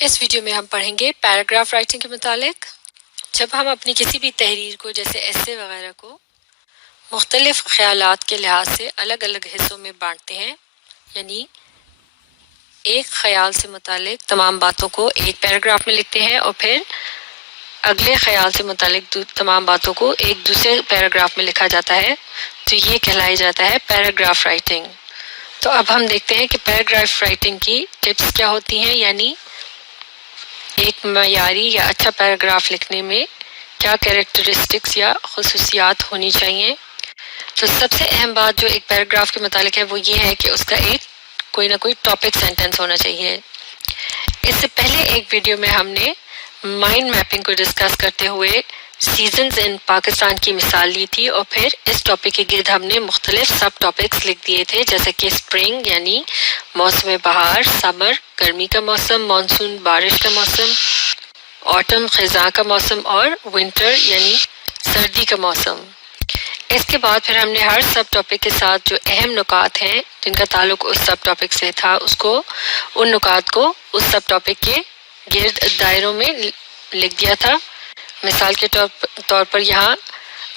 اس video میں ہم پڑھیں گے پیراگراف رائٹنگ کے متعلق۔ جب ہم اپنی کسی بھی تحریر کو جیسے ایسے وغیرہ کو مختلف خیالات کے لحاظ سے الگ الگ حصوں میں بانٹتے ہیں، یعنی ایک خیال سے متعلق تمام باتوں کو ایک پیراگراف میں لکھتے ہیں اور پھر اگلے خیال سے متعلق تمام باتوں کو ایک دوسرے پیراگراف میں لکھا جاتا ہے، تو یہ کہلایا جاتا ہے پیراگراف رائٹنگ۔ تو اب ہم دیکھتے ہیں کہ پیراگراف رائٹنگ کی ٹپس کیا ہوتی ہیں، یعنی ایک معیاری یا اچھا پیراگراف لکھنے میں کیا کیریکٹرسٹکس یا خصوصیات ہونی چاہیے۔ تو سب سے اہم بات جو ایک پیراگراف کے متعلق ہے وہ یہ ہے کہ اس کا ایک کوئی نہ کوئی ٹاپک سینٹنس ہونا چاہیے۔ اس سے پہلے ایک ویڈیو میں ہم نے مائنڈ میپنگ کو ڈسکس کرتے ہوئے سیزنز ان پاکستان کی مثال لی تھی، اور پھر اس ٹاپک کے گرد ہم نے مختلف سب ٹاپکس لکھ دیے تھے، جیسے کہ اسپرنگ یعنی موسم بہار، سمر گرمی کا موسم، مانسون بارش کا موسم، آٹم خزاں کا موسم، اور ونٹر یعنی سردی کا موسم۔ اس کے بعد پھر ہم نے ہر سب ٹاپک کے ساتھ جو اہم نکات ہیں جن کا تعلق اس سب ٹاپک سے تھا ان نکات کو اس سب ٹاپک کے گرد دائروں میں لکھ دیا تھا۔ مثال کے طور پر یہاں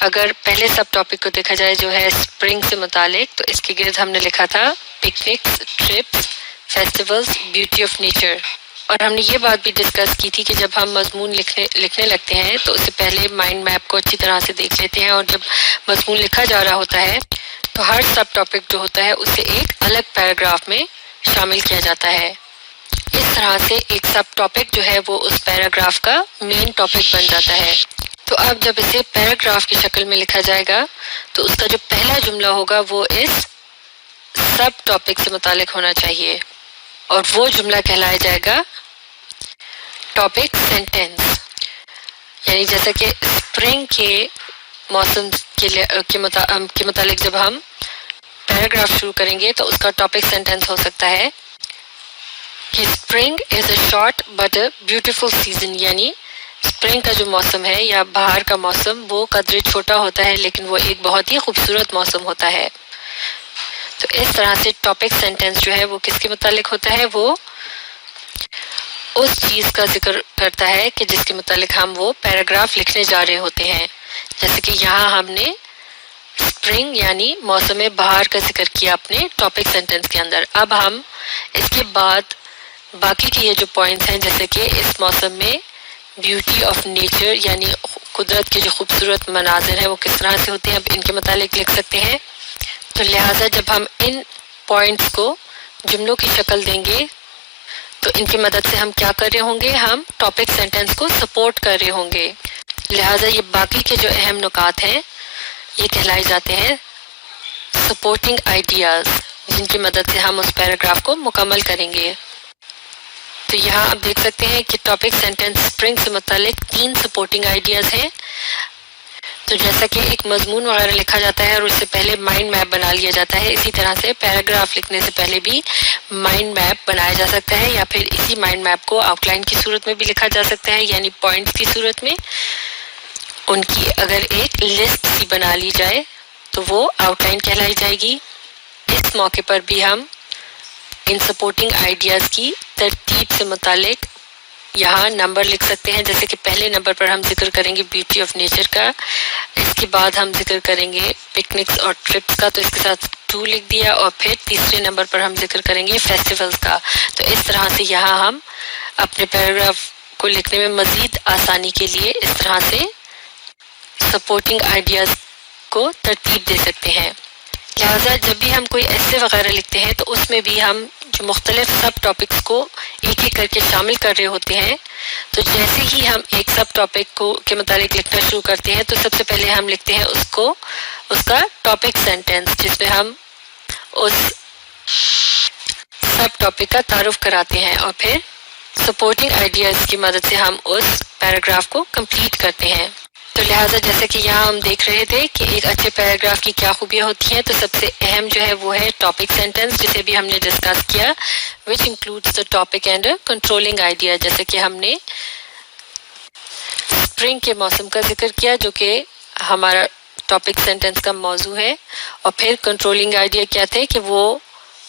اگر پہلے سب ٹاپک کو دیکھا جائے جو ہے اسپرنگ سے متعلق، تو اس کے گرد ہم نے لکھا تھا picnics, trips, festivals, beauty of nature. اور ہم نے یہ بات بھی ڈسکس کی تھی کہ جب ہم مضمون لکھنے لگتے ہیں تو اس سے پہلے مائنڈ میپ کو اچھی طرح سے دیکھ لیتے ہیں، اور جب مضمون لکھا جا رہا ہوتا ہے تو ہر سب ٹاپک جو ہوتا ہے اسے ایک الگ پیراگراف میں شامل کیا جاتا ہے۔ اس طرح سے ایک سب ٹاپک جو ہے وہ اس پیراگراف کا مین ٹاپک بن جاتا ہے۔ تو اب جب اسے پیراگراف کی شکل میں لکھا جائے گا تو اس کا جو پہلا جملہ ہوگا وہ اس سب ٹاپک سے متعلق ہونا چاہیے، اور وہ جملہ کہلایا جائے گا ٹاپک سینٹنس۔ یعنی جیسا کہ اسپرنگ کے موسم کے متعلق جب ہم پیراگراف شروع کریں گے تو اس کا ٹاپک سینٹنس ہو سکتا ہے کہ spring is a short but a beautiful season, یعنی اسپرنگ کا جو موسم ہے یا بہار کا موسم وہ قدرے چھوٹا ہوتا ہے لیکن وہ ایک بہت ہی خوبصورت موسم ہوتا ہے۔ تو اس طرح سے ٹاپک سینٹنس جو ہے وہ کس کے متعلق ہوتا ہے، وہ اس چیز کا ذکر کرتا ہے کہ جس کے متعلق ہم وہ پیراگراف لکھنے جا رہے ہوتے ہیں۔ جیسے کہ یہاں ہم نے اسپرنگ یعنی موسم بہار کا ذکر کیا اپنے ٹاپک سینٹنس کے اندر۔ اب ہم اس کے بعد باقی کے یہ جو پوائنٹس ہیں، جیسے کہ اس موسم میں بیوٹی آف نیچر یعنی قدرت کے جو خوبصورت مناظر ہیں وہ کس طرح سے ہوتے ہیں، اب ان کے متعلق لکھ سکتے ہیں۔ تو لہٰذا جب ہم ان پوائنٹس کو جملوں کی شکل دیں گے تو ان کی مدد سے ہم کیا کر رہے ہوں گے، ہم ٹاپک سینٹنس کو سپورٹ کر رہے ہوں گے۔ لہٰذا یہ باقی کے جو اہم نکات ہیں یہ کہلائے جاتے ہیں سپورٹنگ آئیڈیاز، جن کی مدد سے ہم اس پیراگراف کو مکمل کریں گے۔ تو یہاں آپ دیکھ سکتے ہیں کہ ٹاپک سینٹنس اسپرنگ سے متعلق 3 سپورٹنگ آئیڈیاز ہیں۔ تو جیسا کہ ایک مضمون وغیرہ لکھا جاتا ہے اور اس سے پہلے مائنڈ میپ بنا لیا جاتا ہے، اسی طرح سے پیراگراف لکھنے سے پہلے بھی مائنڈ میپ بنایا جا سکتا ہے، یا پھر اسی مائنڈ میپ کو آؤٹ لائن کی صورت میں بھی لکھا جا سکتا ہے، یعنی پوائنٹس کی صورت میں ان کی اگر ایک لسٹ سی بنا لی جائے تو وہ آؤٹ لائن کہلائی جائے گی۔ اس موقع پر بھی ہم ان سپورٹنگ آئیڈیاز کی ترتیب سے متعلق یہاں نمبر لکھ سکتے ہیں، جیسے کہ پہلے نمبر پر ہم ذکر کریں گے بیوٹی آف نیچر کا، اس کے بعد ہم ذکر کریں گے پکنکس اور ٹرپس کا، تو اس کے ساتھ 2 لکھ دیا، اور پھر تیسرے نمبر پر ہم ذکر کریں گے فیسٹیولز کا۔ تو اس طرح سے یہاں ہم اپنے پیراگراف کو لکھنے میں مزید آسانی کے لیے اس طرح سے سپورٹنگ آئیڈیاز کو ترتیب دے سکتے ہیں۔ لہٰذا جب بھی ہم کوئی ایسے وغیرہ لکھتے ہیں تو اس میں بھی ہم جو مختلف سب ٹاپکس کو ایک ایک کر کے شامل کر رہے ہوتے ہیں، تو جیسے ہی ہم ایک سب ٹاپک کے متعلق لکھنا شروع کرتے ہیں تو سب سے پہلے ہم لکھتے ہیں اس کا ٹاپک سینٹنس، جس میں ہم اس سب ٹاپک کا تعارف کراتے ہیں، اور پھر سپورٹنگ آئیڈیاز کی مدد سے ہم اس پیراگراف کو کمپلیٹ کرتے ہیں۔ تو لہٰذا جیسے کہ یہاں ہم دیکھ رہے تھے کہ ایک اچھے پیراگراف کی کیا خوبیاں ہوتی ہیں، تو سب سے اہم جو ہے وہ ہے ٹاپک سینٹنس، جسے بھی ہم نے ڈسکس کیا، which includes the topic and a controlling idea۔ جیسے کہ ہم نے اسپرنگ کے موسم کا ذکر کیا جو کہ ہمارا ٹاپک سینٹنس کا موضوع ہے، اور پھر کنٹرولنگ آئیڈیا کیا تھے کہ وہ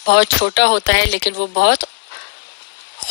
بہت چھوٹا ہوتا ہے لیکن وہ بہت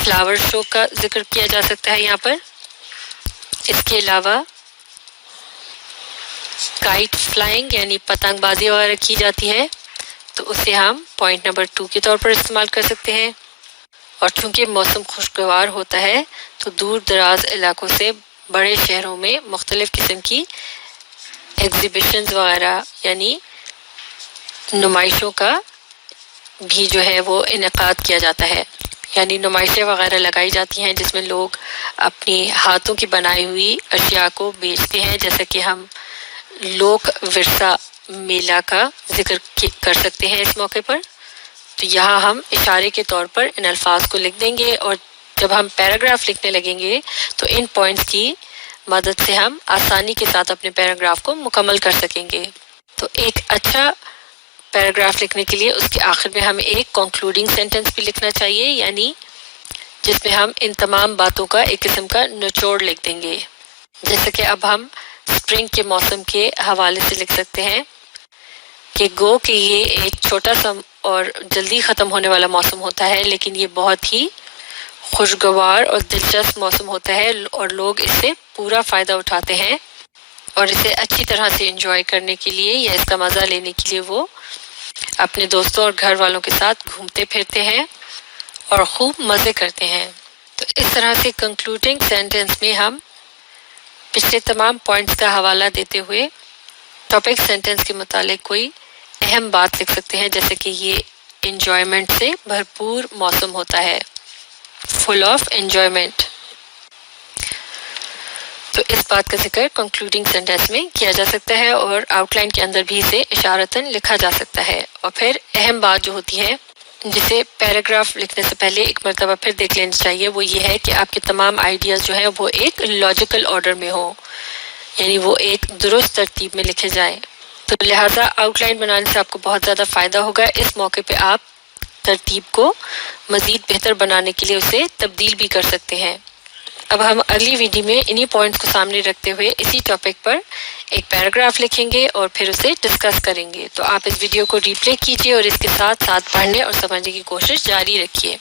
فلاور شو کا ذکر کیا جا سکتا ہے یہاں پر. اس کے علاوہ کائٹ فلائنگ یعنی پتنگ بازی وغیرہ کی جاتی ہے تو اسے ہم پوائنٹ نمبر 2 کے طور پر استعمال کر سکتے ہیں. اور چونکہ موسم خوشگوار ہوتا ہے تو دور دراز علاقوں سے بڑے شہروں میں مختلف قسم کی ایگزیبیشنز وغیرہ یعنی نمائشوں کا بھی جو ہے وہ انعقاد کیا جاتا ہے. یعنی نمائشیں وغیرہ لگائی جاتی ہیں جس میں لوگ اپنی ہاتھوں کی بنائی ہوئی اشیاء کو بیچتے ہیں، جیسا کہ ہم لوک ورثہ میلہ کا ذکر کر سکتے ہیں اس موقع پر. تو یہاں ہم اشارے کے طور پر ان الفاظ کو لکھ دیں گے اور جب ہم پیراگراف لکھنے لگیں گے تو ان پوائنٹس کی مدد سے ہم آسانی کے ساتھ اپنے پیراگراف کو مکمل کر سکیں گے. تو ایک اچھا پیراگراف لکھنے کے لیے اس کے آخر میں ہمیں ایک کنکلوڈنگ سینٹنس بھی لکھنا چاہیے، یعنی جس میں ہم ان تمام باتوں کا ایک قسم کا نچوڑ لکھ دیں گے. جیسے کہ اب ہم اسپرنگ کے موسم کے حوالے سے لکھ سکتے ہیں کہ گو کہ یہ ایک چھوٹا سا اور جلدی ختم ہونے والا موسم ہوتا ہے، لیکن یہ بہت ہی خوشگوار اور دلچسپ موسم ہوتا ہے اور لوگ اس سے پورا فائدہ اٹھاتے ہیں اور اسے اچھی طرح سے انجوائے کرنے کے لیے یا اس کا مزہ لینے کے لیے وہ اپنے دوستوں اور گھر والوں کے ساتھ گھومتے پھرتے ہیں اور خوب مزے کرتے ہیں. تو اس طرح سے کنکلوڈنگ سینٹنس میں ہم پچھلے تمام پوائنٹس کا حوالہ دیتے ہوئے ٹاپک سینٹنس کے متعلق کوئی اہم بات لکھ سکتے ہیں، جیسے کہ یہ انجوائمنٹ سے بھرپور موسم ہوتا ہے، فل آف انجوائمنٹ. تو اس بات کا ذکر کنکلوڈنگ سینٹنس میں کیا جا سکتا ہے اور آؤٹ لائن کے اندر بھی اسے اشارتاً لکھا جا سکتا ہے. اور پھر اہم بات جو ہوتی ہے جسے پیراگراف لکھنے سے پہلے ایک مرتبہ پھر دیکھ لینا چاہیے وہ یہ ہے کہ آپ کے تمام آئیڈیاز جو ہیں وہ ایک لاجیکل آرڈر میں ہوں، یعنی وہ ایک درست ترتیب میں لکھے جائیں. تو لہٰذا آؤٹ لائن بنانے سے آپ کو بہت زیادہ فائدہ ہوگا. اس موقع پہ آپ ترتیب کو مزید بہتر بنانے کے لیے اسے تبدیل بھی کر سکتے ہیں. اب ہم اگلی ویڈیو میں انہی پوائنٹس کو سامنے رکھتے ہوئے اسی ٹاپک پر ایک پیراگراف لکھیں گے اور پھر اسے ڈسکس کریں گے. تو آپ اس ویڈیو کو ریپلے کیجیے اور اس کے ساتھ ساتھ پڑھنے اور سمجھنے کی کوشش جاری رکھیے.